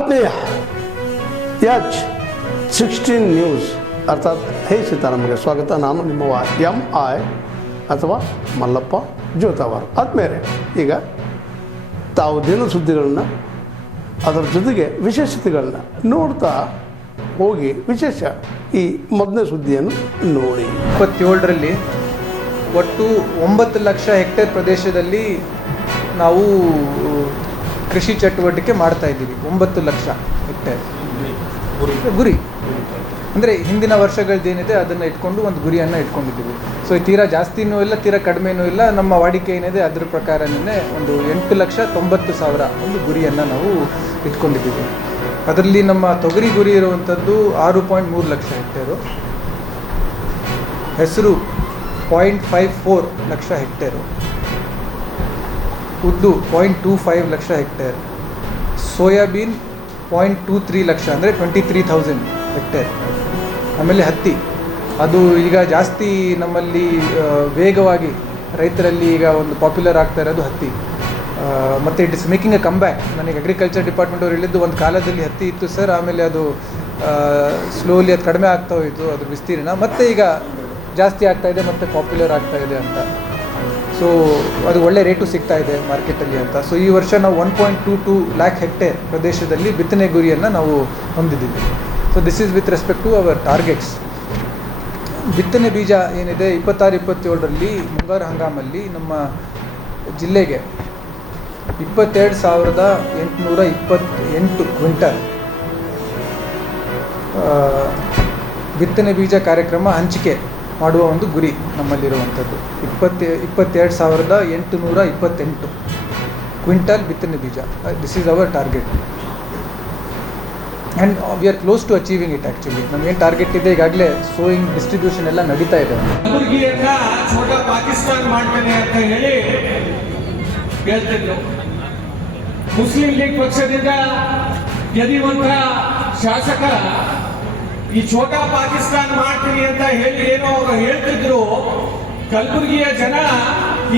ಆತ್ಮೀಯ H16 news ಅರ್ಥಾತ್ ಹೇ ಸೀತಾರಾಮಗೆ ಸ್ವಾಗತ. ನಾನು ನಿಮ್ಮವ MI ಅಥವಾ ಮಲ್ಲಪ್ಪ ಜೋತಾವಾರ್. ಆದ್ಮೇಲೆ ಈಗ ತಾವು ದಿನ ಸುದ್ದಿಗಳನ್ನ ಅದರ ಜೊತೆಗೆ ವಿಶೇಷತೆಗಳನ್ನ ನೋಡ್ತಾ ಹೋಗಿ ವಿಶೇಷ ಈ ಮೊದಲನೇ ಸುದ್ದಿಯನ್ನು ನೋಡಿ. 27ರಲ್ಲಿ ಒಟ್ಟು 9 ಲಕ್ಷ ಹೆಕ್ಟೇರ್ ಪ್ರದೇಶದಲ್ಲಿ ನಾವು ಕೃಷಿ ಚಟುವಟಿಕೆ ಮಾಡ್ತಾ ಇದ್ದೀವಿ. 9 ಲಕ್ಷ ಹೆಕ್ಟೇರ್ ಗುರಿ ಅಂದರೆ ಹಿಂದಿನ ವರ್ಷಗಳದ್ದೇನಿದೆ ಅದನ್ನು ಇಟ್ಕೊಂಡು ಒಂದು ಗುರಿಯನ್ನು ಇಟ್ಕೊಂಡಿದ್ದೀವಿ. ಸೊ ತೀರಾ ಜಾಸ್ತಿನೂ ಇಲ್ಲ, ತೀರಾ ಕಡಿಮೆನೂ ಇಲ್ಲ. ನಮ್ಮ ವಾಡಿಕೆ ಏನಿದೆ ಅದರ ಪ್ರಕಾರನೇ ಒಂದು 8,90,000 ಒಂದು ಗುರಿಯನ್ನು ನಾವು ಇಟ್ಕೊಂಡಿದ್ದೀವಿ. ಅದರಲ್ಲಿ ನಮ್ಮ ತೊಗರಿ ಗುರಿ ಇರುವಂಥದ್ದು 6.3 ಲಕ್ಷ ಹೆಕ್ಟೇರು, ಹೆಸರು 0.54 ಲಕ್ಷ ಹೆಕ್ಟೇರು, ಉದ್ದು 0.25 ಲಕ್ಷ ಹೆಕ್ಟೇರ್, ಸೋಯಾಬೀನ್ 0.23 ಲಕ್ಷ ಅಂದರೆ 23,000 ಹೆಕ್ಟೇರ್. ಆಮೇಲೆ ಹತ್ತಿ, ಅದು ಈಗ ಜಾಸ್ತಿ ನಮ್ಮಲ್ಲಿ ವೇಗವಾಗಿ ರೈತರಲ್ಲಿ ಈಗ ಒಂದು ಪಾಪ್ಯುಲರ್ ಆಗ್ತಾ ಇರೋದು ಹತ್ತಿ. ಮತ್ತು it is making A come back. ನನಗೆ ಅಗ್ರಿಕಲ್ಚರ್ ಡಿಪಾರ್ಟ್ಮೆಂಟ್ ಅವ್ರು ಹೇಳಿದ್ದು ಒಂದು ಕಾಲದಲ್ಲಿ ಹತ್ತಿ ಇತ್ತು ಸರ್, ಆಮೇಲೆ ಅದು ಸ್ಲೋಲಿ ಅದು ಕಡಿಮೆ ಆಗ್ತಾ ಹೋಯಿತು ಅದ್ರ ವಿಸ್ತೀರ್ಣ, ಮತ್ತು ಈಗ ಜಾಸ್ತಿ ಆಗ್ತಾಯಿದೆ ಮತ್ತು ಪಾಪ್ಯುಲರ್ ಆಗ್ತಾಯಿದೆ ಅಂತ. ಸೊ ಅದು ಒಳ್ಳೆ ರೇಟು ಸಿಗ್ತಾ ಇದೆ ಮಾರ್ಕೆಟಲ್ಲಿ ಅಂತ. ಸೊ ಈ ವರ್ಷ ನಾವು 1.22 ಲ್ಯಾಕ್ ಹೆಕ್ಟೇರ್ ಪ್ರದೇಶದಲ್ಲಿ ಬಿತ್ತನೆ ಗುರಿಯನ್ನು ನಾವು ಹೊಂದಿದ್ದೀವಿ. So this is with respect to our targets. ಬಿತ್ತನೆ ಬೀಜ ಏನಿದೆ 26-27ರಲ್ಲಿ ಮುಂಗಾರು ಹಂಗಾಮಲ್ಲಿ ನಮ್ಮ ಜಿಲ್ಲೆಗೆ 22,828 ಕ್ವಿಂಟಲ್ ಬಿತ್ತನೆ ಬೀಜ ಕಾರ್ಯಕ್ರಮ ಹಂಚಿಕೆ ಮಾಡುವ ಒಂದು ಗುರಿ ನಮ್ಮಲ್ಲಿರುವಂಥದ್ದು. 22,828 ಕ್ವಿಂಟಲ್ ಬಿತ್ತನೆ ಬೀಜ. This is our target and we are close to achieving it. Actually ನಮಗೇನು ಟಾರ್ಗೆಟ್ ಇದೆ, ಈಗಾಗಲೇ ಸೋಯಿಂಗ್ ಡಿಸ್ಟ್ರಿಬ್ಯೂಷನ್ ಎಲ್ಲ ನಡೀತಾ ಇದೆ. ಕಲಬುರಗಿಯನ್ನ ಛೋಟಾ ಪಾಕಿಸ್ತಾನ ಮಾಡ್ತೇನೆ ಅಂತ ಹೇಳಿ ಹೇಳ್ತಿದ್ರು. ಮುಸ್ಲಿಂ ಲೀಗ್ ಪಕ್ಷದಿಂದ ಗೆದ್ದಿರುವಂತ ಶಾಸಕ ಈ ಛೋಟಾ ಪಾಕಿಸ್ತಾನ ಮಾಡ್ತೀನಿ ಅಂತ ಹೇಳಿ ಏನೋ ಅವರು ಹೇಳ್ತಿದ್ರು. ಕಲಬುರಗಿಯ ಜನ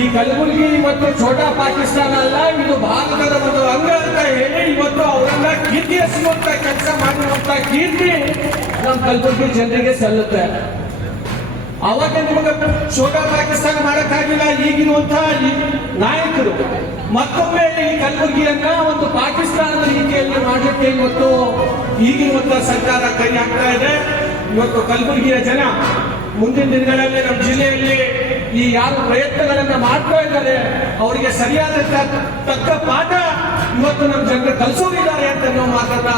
ಈ ಕಲಬುರಗಿ ಇವತ್ತು ಛೋಟಾ ಪಾಕಿಸ್ತಾನ ಅಲ್ಲ, ಇದು ಭಾರತದ ಒಂದು ಅಂಗ ಅಂತ ಹೇಳಿ ಇವತ್ತು ಅವರನ್ನ ಕೀರ್ತಿ ಹಚ್ಚುವಂತ ಕೆಲಸ ಮಾಡಿರುವಂತ ಕೀರ್ತಿ ನಮ್ಮ ಕಲಬುರಗಿ ಜನರಿಗೆ ಸಲ್ಲುತ್ತೆ. ಅವಾಗ ನಿಮಗೆ ಛೋಟಾ ಪಾಕಿಸ್ತಾನ ಮಾಡಕ್ಕಾಗಿಲ್ಲ. ಈಗಿರುವಂತ ನಾಯಕರು ಮತ್ತೊಮ್ಮೆ ಈ ಕಲಬುರಗಿಯನ್ನ ಒಂದು ಪಾಕಿಸ್ತಾನದ ರೀತಿಯಲ್ಲಿ ಮಾಡಲಿಕ್ಕೆ ಇವತ್ತು ಈಗಿರುವಂತ ಸರ್ಕಾರ ಕೈ ಹಾಕ್ತಾ ಇದೆ. ಇವತ್ತು ಕಲಬುರಗಿಯ ಜನ ಮುಂದಿನ ದಿನಗಳಲ್ಲಿ ನಮ್ಮ ಜಿಲ್ಲೆಯಲ್ಲಿ ಈ ಯಾರು ಪ್ರಯತ್ನಗಳನ್ನ ಮಾಡ್ತಾ ಇದ್ದಾರೆ ಅವರಿಗೆ ಸರಿಯಾದ ತಕ್ಕ ಪಾಠ ಇವತ್ತು ನಮ್ಮ ಜನರು ಕಲಿಸೋರಿದ್ದಾರೆ ಅಂತ ನಾವು ಮಾತನ್ನ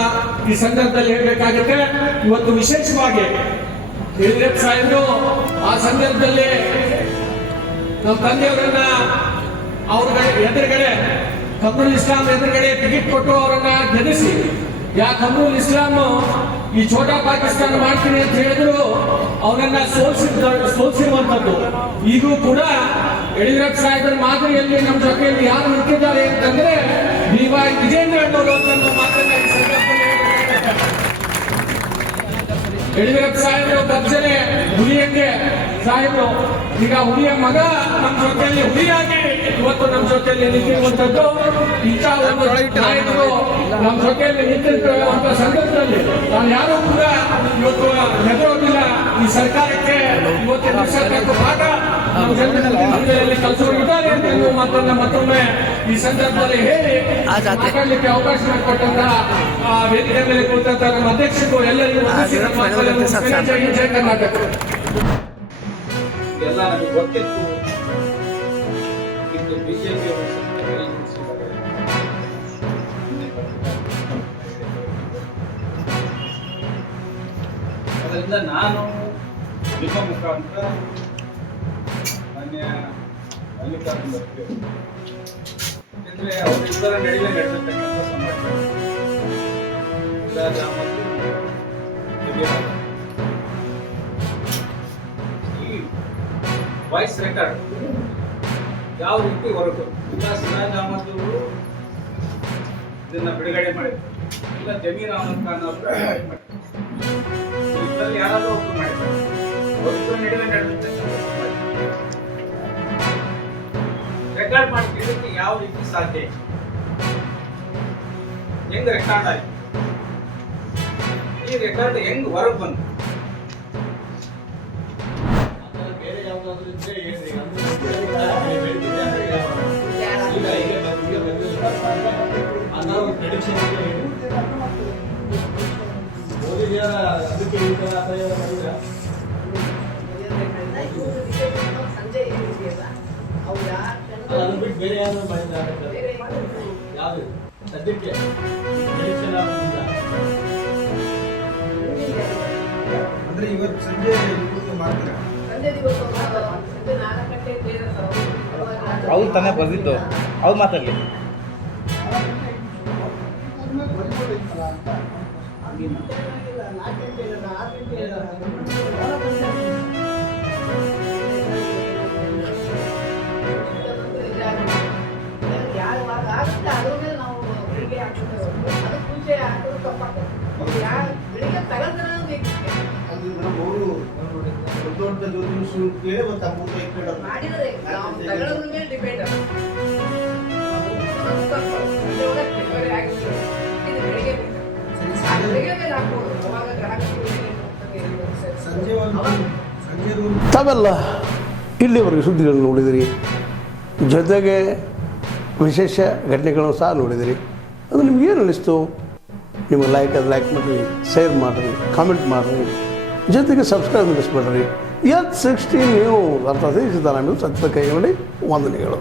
ಈ ಸಂದರ್ಭದಲ್ಲಿ ಹೇಳಬೇಕಾಗುತ್ತೆ. ಇವತ್ತು ವಿಶೇಷವಾಗಿ ಯಡಿಯೂರಪ್ಪ ಸಾಹೇಬರು ಆ ಸಂದರ್ಭದಲ್ಲಿ ನಮ್ಮ ತಂದೆಯವರನ್ನ ಅವ್ರ ಎದುರುಗಡೆ ಕಮರುಲ್ ಇಸ್ಲಾಂ ಎದುರುಗಡೆ ಟಿಕೆಟ್ ಕೊಟ್ಟು ಅವರನ್ನ ಗೆಲ್ಲಿಸಿ, ಕಮರುಲ್ ಇಸ್ಲಾಂ ಈ ಛೋಟಾ ಪಾಕಿಸ್ತಾನ ಮಾಡ್ತೀನಿ ಅಂತ ಹೇಳಿದ್ರು ಅವರನ್ನ ಸೋಲಿಸಿರುವಂತದ್ದು. ಈಗೂ ಕೂಡ ಯಡಿಯೂರಪ್ಪ ಸಾಹೇಬರ ಮಾದರಿಯಲ್ಲಿ ನಮ್ಮ ಜೊತೆಯಲ್ಲಿ ಯಾರು ನಿಂತಿದ್ದಾರೆ ಅಂತಂದ್ರೆ BY ವಿಜೇಂದ್ರ ಅನ್ನೋರು ಅಂತ ಮಾತನ್ನ ಈ ಸಂದರ್ಭದಲ್ಲಿ ಯಡಿಯೂರಪ್ಪ ಸಾಹೇಬರು ಗರ್ಜನೆ ಹುಲಿಯಂಗೆ ಸಾಹೇಬರು ಈಗ ಹುಲಿಯ ಮಗ ನಮ್ಮ ಜೊತೆಯಲ್ಲಿ ಹುಲಿಯಾಗಿ ಇವತ್ತು ನಮ್ಮ ಜೊತೆಯಲ್ಲಿ ನಿಂತಿರುವಂತದ್ದು. ಇಂಥ ಒಂದು ನಾಯಕರು ನಮ್ಮ ಜೊತೆಯಲ್ಲಿ ನಿಂತಿರುವಂತ ಸಂದರ್ಭದಲ್ಲಿ ನಾನು ಯಾರು ಕೂಡ ಇವತ್ತು ಹೆದರೋದಿಲ್ಲ. ಈ ಸರ್ಕಾರಕ್ಕೆ ಇವತ್ತು ಸರ್ಕಾರಕ್ಕೆ ಪಾಠ ನಮ್ಮ ಜನರಲ್ಲಿ ಕಲಿಸೋರಿದ್ದಾರೆ ಅಂತ ಮಾತನ್ನ ಮತ್ತೊಮ್ಮೆ ಈ ಸಂದರ್ಭದಲ್ಲಿ ಹೇಳಿ ಮಾತಾಡಲಿಕ್ಕೆ ಅವಕಾಶ ಮಾಡಿಕೊಟ್ಟಂತ ವೇದಿಕೆ ಮೇಲೆ ಕುಳಿತಂತ ನಮ್ಮ ಅಧ್ಯಕ್ಷರು ಎಲ್ಲರಿಗೂ ಜಯ ಕರ್ನಾಟಕ. ಎಲ್ಲ ನಮಗೆ ಗೊತ್ತಿತ್ತು. ಇದು ಬಿಜೆಪಿ ಅದರಿಂದ ನಾನು ನಿಮ್ಮ ಮುಖಾಂತರ ಮಾನ್ಯ ಮಲ್ಲಿಕಾರ್ಜುನ ಖರ್ಗೆ ಯಾಕೆಂದ್ರೆ ಅವರಿಬ್ಬರ ನಡುವೆ ನಡೆದಿರ್ತಕ್ಕಂಥ ಸಂಭಾಷಣೆ ಈ ವಾಯ್ಸ್ ರೆಕಾರ್ಡ್ ಯಾವ ರೀತಿ ಹೊರಟು ಇಲ್ಲ ಸಿರಾಜ್ ಅಹಮದ್ ಅವರು ಇದನ್ನ ಬಿಡುಗಡೆ ಮಾಡಿದ್ರು, ಇಲ್ಲ ಜಮೀರ್ ಅಹಮದ್ ಖಾನ್ ಅವರು ಬಿಡುಗಡೆ ಮಾಡಿದ್ರು. ಇದರಲ್ಲಿ ಯಾರಾದ್ರೂ ಒಬ್ರು ಮಾಡಿದ್ದಾರೆ. ಅವರಿಬ್ಬರ ನಡುವೆ ನಡೆದಿರ್ತಕ್ಕಂಥ ರೆಕಾರ್ಡ್ ಮಾಡಿ ಕೇಳಲಿಕ್ಕೆ ಯಾವ ರೀತಿ ಸಾಧ್ಯ, ಹೆಂಗ್ ರೆಕಾರ್ಡ್ ಆಯ್ತು ಈ ರೆಕಾರ್ಡ್ ಹೆಂಗ್ ಹೊರಗೆ ಬಂತು? ಬೇರೆ ಯಾವ್ದಾದ್ರು ಇದ್ರೆ ಹೇಳ್ರಿ. ಅದಾವ ಪ್ರೆಡಿಕ್ಷನ್ ಮೋದಿ ಅದಕ್ಕೆ ಈ ತರ ಮಾಡಿದ್ರ ಅದನ್ನ ಬಿಟ್ಟು ಬೇರೆ ಯಾವ್ದಾದ್ರು ಮಾಡಿದ್ರೆ ಯಾವ್ದು ಸದ್ಯಕ್ಕೆ ಪ್ರೆಡಿಕ್ಷನ್ ಆಗೋದಿಲ್ಲ. ಅಂದ್ರೆ ಇವತ್ತು ಸಂಜೆ ಮಾಡ್ತಾರೆ. ಅವ್ರು ತಾನೇ ಬಂದಿದ್ದು, ಅವ್ರು ಮಾತಾಡಲಿ. ದೊಡ್ಡ ಜ್ಯೋತಿಷರು ಕೇಳಿ ಗೊತ್ತಾಗ್ಬೋದು. ಮಾಡಿದರೆ ನಾವು ತಗೊಳ್ಳೋದ್ರ ಮೇಲೆ ಡಿಪೆಂಡ್. ತಾವೆಲ್ಲ ಇಲ್ಲಿವರೆಗೆ ಸುದ್ದಿಗಳನ್ನು ನೋಡಿದಿರಿ, ಜೊತೆಗೆ ವಿಶೇಷ ಘಟನೆಗಳನ್ನು ಸಹ ನೋಡಿದಿರಿ. ಅದು ನಿಮಗೇನು ಅನ್ನಿಸ್ತು? ನಿಮಗೆ ಲೈಕ್ ಮಾಡಿರಿ, ಶೇರ್ ಮಾಡಿರಿ, ಕಾಮೆಂಟ್ ಮಾಡಿರಿ, ಜೊತೆಗೆ ಸಬ್ಸ್ಕ್ರೈಬ್ ಮಾಡಿಸ್ಬೇಡ್ರಿ. H16 ನ್ಯೂಸ್ ಅರ್ಥಾತ್ ಸಿದ್ದರಾಮಯ್ಯ ಸತ್ಯದ ಕೈಗೊಂಡು ವಂದನೆಗಳು.